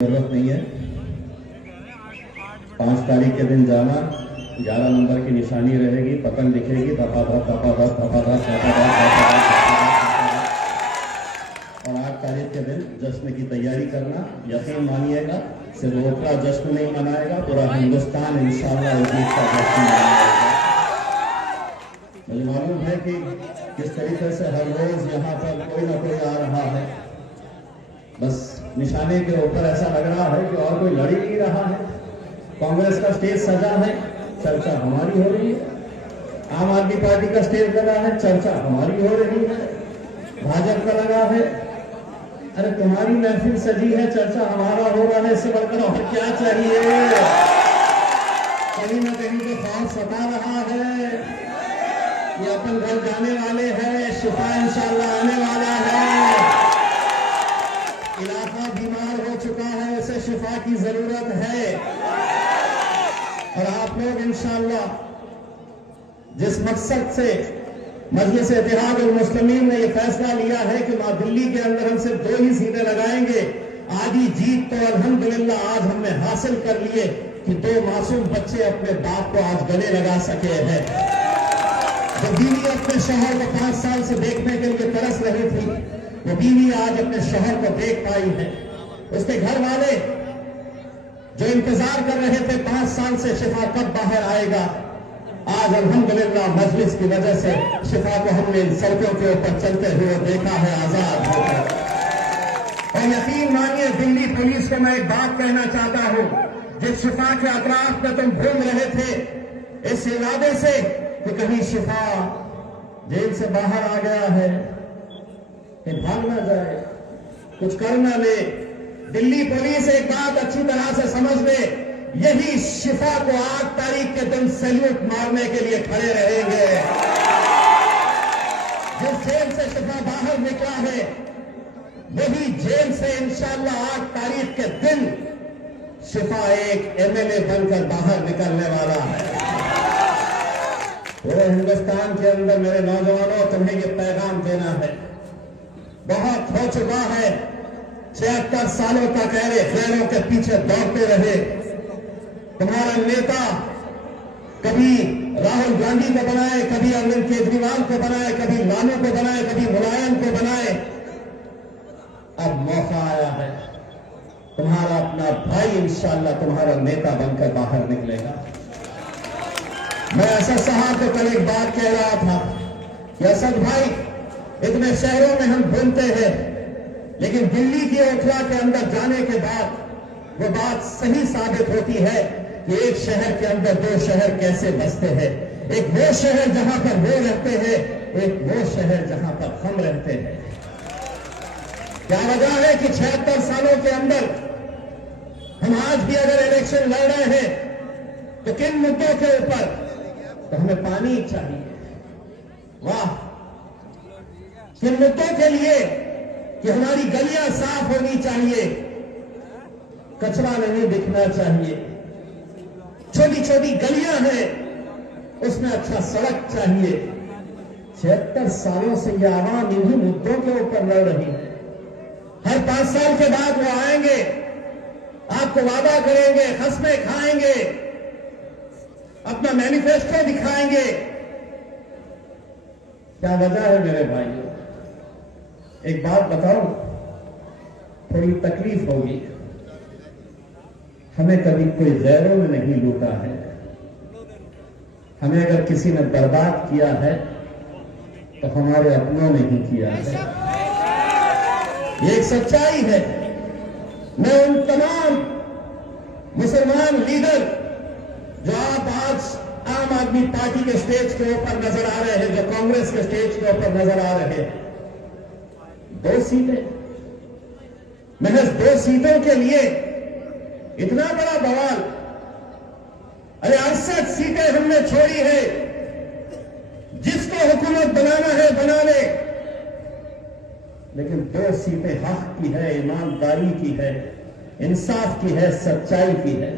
जरूरत नहीं है। 5 तारीख के दिन जाना, 11 नंबर की निशानी रहेगी, पतंग दिखेगी, और 8 तारीख के दिन जश्न की तैयारी करना। यकीन मानिएगा, सिर्फ ओखला जश्न नहीं मनाएगा, पूरा हिंदुस्तान इंशाअल्लाह इस चीज का जश्न मनाएगा। मुझे मालूम है कि किस तरीके से हर रोज यहाँ पर कोई ना कोई आ रहा है, बस निशाने के ऊपर ऐसा लग रहा है कि और कोई लड़ ही नहीं रहा है। कांग्रेस का स्टेज सजा है, चर्चा हमारी हो रही है। आम आदमी पार्टी का स्टेज लगा है, चर्चा हमारी हो रही है। भाजपा का लगा है, अरे तुम्हारी महफिल सजी है, चर्चा हमारा हो रहा है। इससे बढ़कर और क्या चाहिए? कहीं ना कहीं तो खौफ सता रहा है, ये अपन घर जाने वाले हैं, शिफा इंशाअल्लाह आने वाला है। इलाका बीमार हो चुका है, उसे शिफा की जरूरत है। और आप लोग इंशाअल्लाह जिस मकसद से मजलिस इत्तेहादुल मुस्लिमीन ने यह फैसला लिया है कि मां दिल्ली के अंदर हम सिर्फ 2 ही सीटें लगाएंगे, आधी जीत तो अल्हम्दुलिल्लाह आज हमने हासिल कर लिए कि 2 मासूम बच्चे अपने बाप को आज गले लगा सके हैं। जो बीवी अपने शोहर को 5 साल से देखने के लिए तरस रही थी, वो बीवी आज अपने शोहर को देख पाई है। उसके घर वाले जो इंतजार कर रहे थे 5 साल से शिफा कब बाहर आएगा, आज अल्हम्दुलिल्लाह मजलिस की वजह से शिफा को हमने इन सड़कों के ऊपर चलते हुए देखा है, आजाद होकर। और यकीन मानिए, दिल्ली पुलिस को मैं एक बात कहना चाहता हूं, जिस शिफा के अतराफ में तुम घूम रहे थे इस इरादे से कि कहीं शिफा जेल से बाहर आ गया है, कि भाग ना जाए, कुछ कर ना ले। दिल्ली पुलिस एक बात अच्छी तरह से समझ ले, यही शिफा को 8 तारीख के दिन सैल्यूट मारने के लिए खड़े रहेंगे। जिस जेल से शिफा बाहर निकला है, वही जेल से इंशाअल्लाह 8 तारीख के दिन शिफा एक एमएलए बनकर बाहर निकलने वाला है। पूरे हिंदुस्तान के अंदर मेरे नौजवानों, तुम्हें ये पैगाम देना है, बहुत हो चुका है। 76 सालों तक ऐरे खैरों के पीछे दौड़ते रहे। तुम्हारा नेता कभी राहुल गांधी को बनाए, कभी अरविंद केजरीवाल को बनाए, कभी लालू को बनाए, कभी मुलायम को बनाए। अब मौका आया है, तुम्हारा अपना भाई इंशाअल्लाह तुम्हारा नेता बनकर बाहर निकलेगा। मैं असद साहब को कल एक बात कह रहा था कि असद भाई, इतने शहरों में हम घूमते हैं, लेकिन दिल्ली की ओखला के अंदर जाने के बाद वो बात सही साबित होती है कि एक शहर के अंदर 2 शहर कैसे बसते हैं। एक वो शहर जहां पर वो रहते हैं, एक वो शहर जहां पर हम रहते हैं। क्या वजह है कि 76 सालों के अंदर हम आज भी अगर इलेक्शन लड़ रहे हैं तो किन मुद्दों के ऊपर? तो हमें पानी चाहिए, वाह, किन मुद्दों के लिए? कि हमारी गलियां साफ होनी चाहिए, कचरा नहीं दिखना चाहिए, छोटी छोटी गलियां हैं उसमें अच्छा सड़क चाहिए। 76 सालों से ये आवाम इन्हीं मुद्दों के ऊपर लड़ रही है। हर 5 साल के बाद वो आएंगे, आपको वादा करेंगे, खस्में खाएंगे, अपना मैनिफेस्टो दिखाएंगे। क्या वजह है मेरे भाइयों? एक बात बताओ, थोड़ी तकलीफ होगी, हमें कभी कोई गैरों ने नहीं लूटा है। हमें अगर किसी ने बर्बाद किया है तो हमारे अपनों ने ही किया है। ये एक सच्चाई है। मैं उन तमाम मुसलमान लीडर जो आप आज आम आदमी पार्टी के स्टेज के ऊपर नजर आ रहे हैं, जो कांग्रेस के स्टेज के ऊपर नजर आ रहे हैं, 2 सीटें, महज 2 सीटों के लिए इतना बड़ा बवाल। अरे 68 सीटें हमने छोड़ी है, जिसको हुकूमत बनाना है बना ले, लेकिन 2 सीटें हक की है, ईमानदारी की है, इंसाफ की है, सच्चाई की है।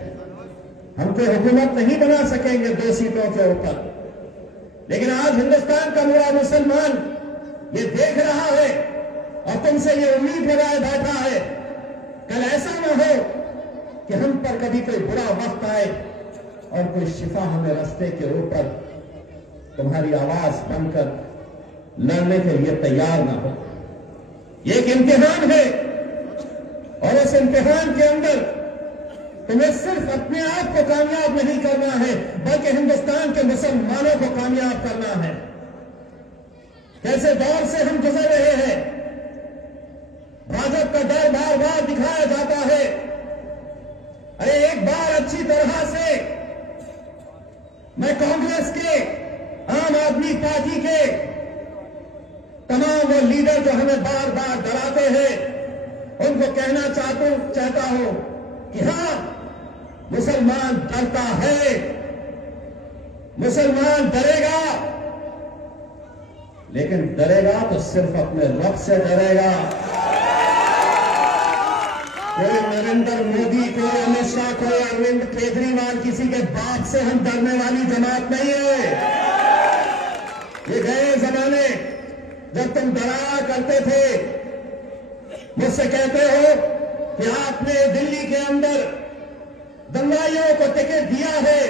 हम तो हुकूमत नहीं बना सकेंगे 2 सीटों के ऊपर, लेकिन आज हिंदुस्तान का पूरा मुसलमान ये देख रहा है और तुमसे ये उम्मीद लगाए बैठा है, कल ऐसा न हो कभी कोई बुरा वक्त आए और कोई शिफा हमें रास्ते के ऊपर तुम्हारी आवाज बनकर लड़ने के लिए तैयार ना हो। ये एक इम्तिहान है और इस इम्तिहान के अंदर तुम्हें सिर्फ अपने आप को कामयाब नहीं करना है बल्कि हिंदुस्तान के मुसलमानों को कामयाब करना है। कैसे दौर से हम गुजर रहे हैं, भाजपा का डर बार बार दिखाया जाता है। अरे एक बार अच्छी तरह से मैं कांग्रेस के, आम आदमी पार्टी के तमाम वो लीडर जो हमें बार बार डराते हैं उनको कहना चाहता हूं कि हां, मुसलमान डरता है, मुसलमान डरेगा, लेकिन डरेगा तो सिर्फ अपने रब से डरेगा। कोई नरेंद्र मोदी, कोई अमित शाह, कोई अरविंद केजरीवाल, किसी के बाप से हम डरने वाली जमात नहीं है। ये गए जमाने जब तुम डराया करते थे, मुझसे कहते हो कि आपने दिल्ली के अंदर दंगाइयों को टिकट दिया है,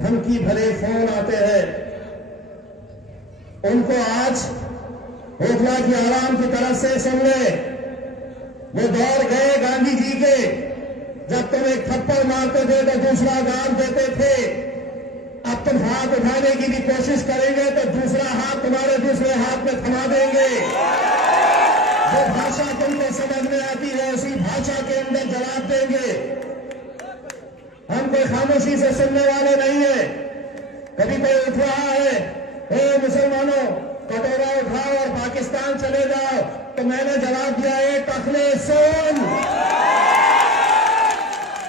धमकी भरे फोन आते हैं। उनको आज होटला की आराम की तरफ से सुन ले। वो दौर गए गांधी जी के, जब तुम एक थप्पड़ मारते थे तो दूसरा गाल देते थे। अब तुम हाथ उठाने की भी कोशिश करेंगे तो दूसरा हाथ तुम्हारे दूसरे हाथ में थमा देंगे। जो भाषा तुमको समझ में आती है उसी भाषा के अंदर जवाब देंगे। हम कोई खामोशी से सुनने वाले नहीं है। कभी कोई उठ रहा है, ए मुसलमानों कटोरा उठाओ और पाकिस्तान चले जाओ, तो मैंने जवाब दिया, ए टखले सुन,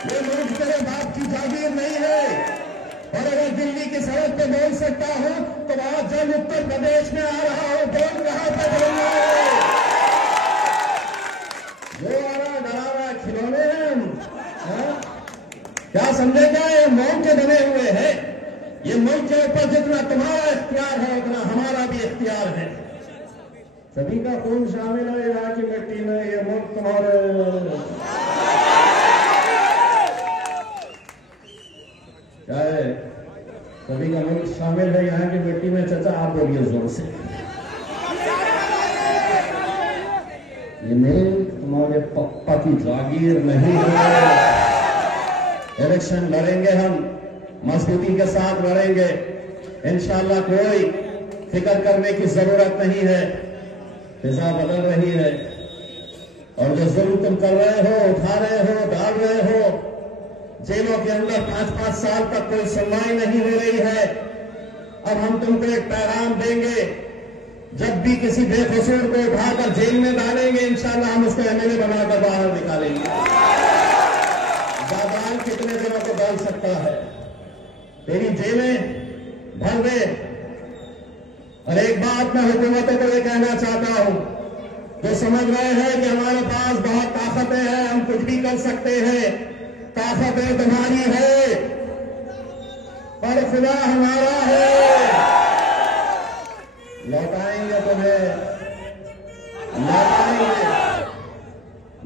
ये मुल्क तेरे बाप की जागीर नहीं है। और अगर दिल्ली की सड़क पे बोल सकता हूं तो आज जब उत्तर प्रदेश में आ रहा हूं, बोल कहां पे बोलना है। जो आ रहा डरा रहा खिलौने हैं हम, क्या समझे? क्या ये मौन के बने हुए हैं? ये मुल्क के ऊपर जितना तुम्हारा इख्तियार है उतना हमारा भी इख्तियार है। सभी का खून शामिल है यहाँ की मिट्टी में, ये मुल्क तुम्हारे। क्या है? सभी का मुल्क शामिल है यहाँ की मिट्टी में। चाचा आप बोलिए जोर से। ये मुल्क तुम्हारे पप्पा की जागीर नहीं है। इलेक्शन लड़ेंगे हम, मजबूती के साथ लड़ेंगे इंशाअल्लाह। कोई फिक्र करने की जरूरत नहीं है। फिजा बदल रही है और जो जुल्म तुम कर रहे हो, उठा रहे हो, डाल रहे हो, जेलों के अंदर 5-5 साल तक कोई सुनवाई नहीं हो रही है। अब हम तुमको एक पैगाम देंगे, जब भी किसी बेकसूर को उठाकर जेल में डालेंगे इंशाअल्लाह हम उसको एमएलए बनाकर बाहर निकालेंगे। बाजार कितने दिनों को डाल सकता है? तेरी जेलें भर दे। और एक बात मैं हुकूमतों को ये कहना चाहता हूं, जो समझ रहे हैं कि हमारे पास बहुत ताकतें हैं, हम कुछ भी कर सकते हैं, ताकतें तुम्हारी है पर खुदा हमारा है। लौटाएंगे तुम्हें,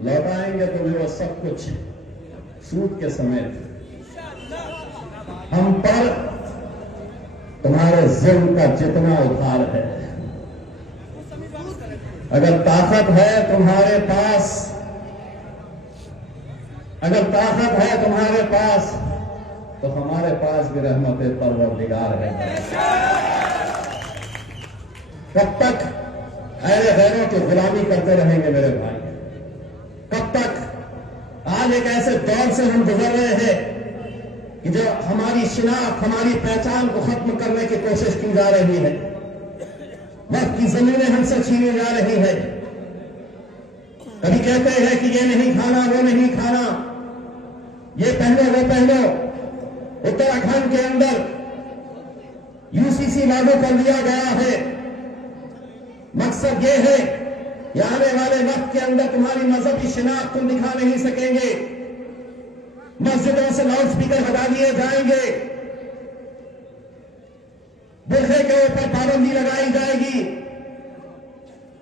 लौटाएंगे तुम्हें वो सब कुछ सूद के समेत। हम पर तुम्हारे जुल्म का जितना उधार है, अगर ताकत है तुम्हारे पास, अगर ताकत है तुम्हारे पास, तो हमारे पास भी रहमत परवरदिगार है। कब तक अहले गैरों की गुलामी करते रहेंगे मेरे भाई? कब तक? आज एक ऐसे दौर से हम गुजर रहे हैं कि जो हमारी शिनाख्त, हमारी पहचान को खत्म करने की कोशिश की जा रही है। वक्त की जमीनें हमसे छीनी जा रही है। कभी कहते हैं कि ये नहीं खाना, वो नहीं खाना, ये पहनो, वो पहनो। उत्तराखंड के अंदर यूसीसी लागू कर दिया गया है। मकसद ये है कि आने वाले वक्त के अंदर तुम्हारी मजहबी शिनाख्त तुम दिखा नहीं सकेंगे। मस्जिदों से लाउड स्पीकर हटा दिए जाएंगे, बुरखे के ऊपर पाबंदी लगाई जाएगी।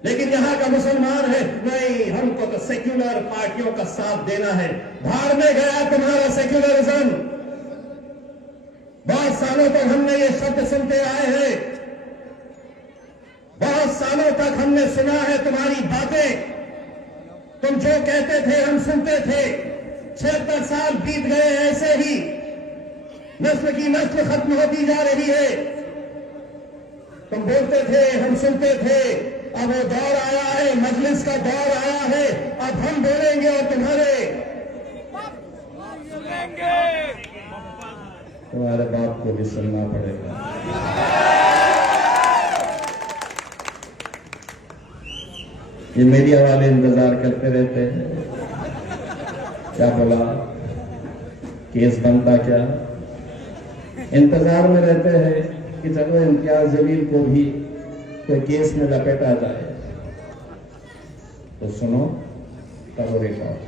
लेकिन यहां का मुसलमान है नहीं, हमको तो सेक्युलर पार्टियों का साथ देना है। भाड़ में गया तुम्हारा सेक्युलरिज्म। बहुत सालों तक हमने ये शब्द सुनते आए हैं, बहुत सालों तक हमने सुना है तुम्हारी बातें। तुम जो कहते थे हम सुनते थे। 76 साल बीत गए ऐसे ही, नस्ल की नस्ल खत्म होती जा रही है। तुम बोलते थे हम सुनते थे, अब वो दौर आया है, मजलिस का दौर आया है, अब हम बोलेंगे और तुम्हारे बाप को भी सुनना पड़ेगा। ये मीडिया वाले इंतजार करते रहते हैं, क्या बोला, केस बनता क्या, इंतजार में रहते हैं कि चलो इम्तियाज जलील को भी कोई केस में लपेटा जाए। तो सुनो, करो रिकॉर्ड,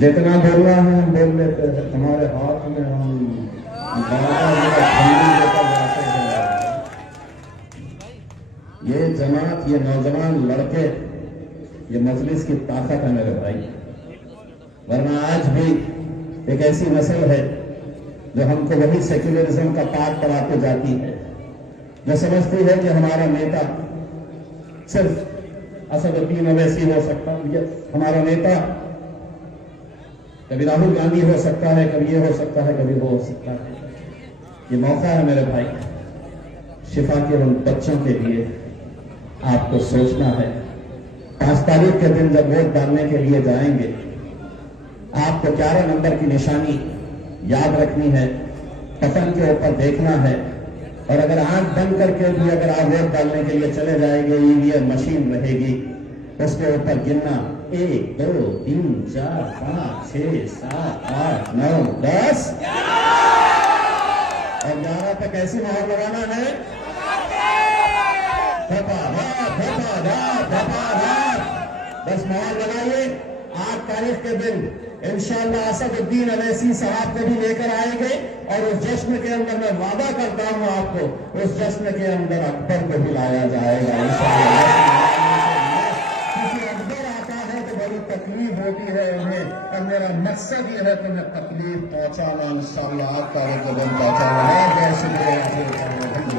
जितना बोलना है हम बोल लेते हैं। हमारे हाथ में हम जाते हैं। ये जमात, ये नौजवान लड़के, ये मजलिस की ताकत है मेरे भाई। वरना आज भी एक ऐसी नस्ल है जो हमको वही सेक्युलरिज्म का पाठ पढ़ाते जाती है, जो समझती है कि हमारा नेता सिर्फ असदुद्दीन अवैसी हो सकता है, हमारा नेता कभी राहुल गांधी हो सकता है, कभी ये हो सकता है, कभी वो हो सकता है। ये मौका है मेरे भाई, शिफा के उन बच्चों के लिए आपको सोचना है। 5 तारीख के दिन जब वोट डालने के लिए जाएंगे, आपको 11 नंबर की निशानी याद रखनी है, पतन के ऊपर देखना है। और अगर आंख बंद करके भी अगर आप वोट डालने के लिए चले जाएंगे, ईवीएम मशीन रहेगी, उसके ऊपर गिनना 1 2 3 4 5 6 7 8 9 10 और 11 पे कैसी मोहर लगाना है? बस मोहर लगाइए। 8 तारीख के दिन इंशाअल्लाह असदुद्दीन अवैसी साहब को भी लेकर आएंगे और उस जश्न के अंदर मैं वादा करता हूं आपको, उस जश्न के अंदर अकबर को भी लाया जाएगा इंशाअल्लाह। क्योंकि अकबर आता है तो बड़ी तकलीफ होती है उन्हें, और मेरा मकसद ये है कि मैं तकलीफ पहुंचाना इंशाअल्लाह, आपका दिन पहुंचाना है। जय श्री राम।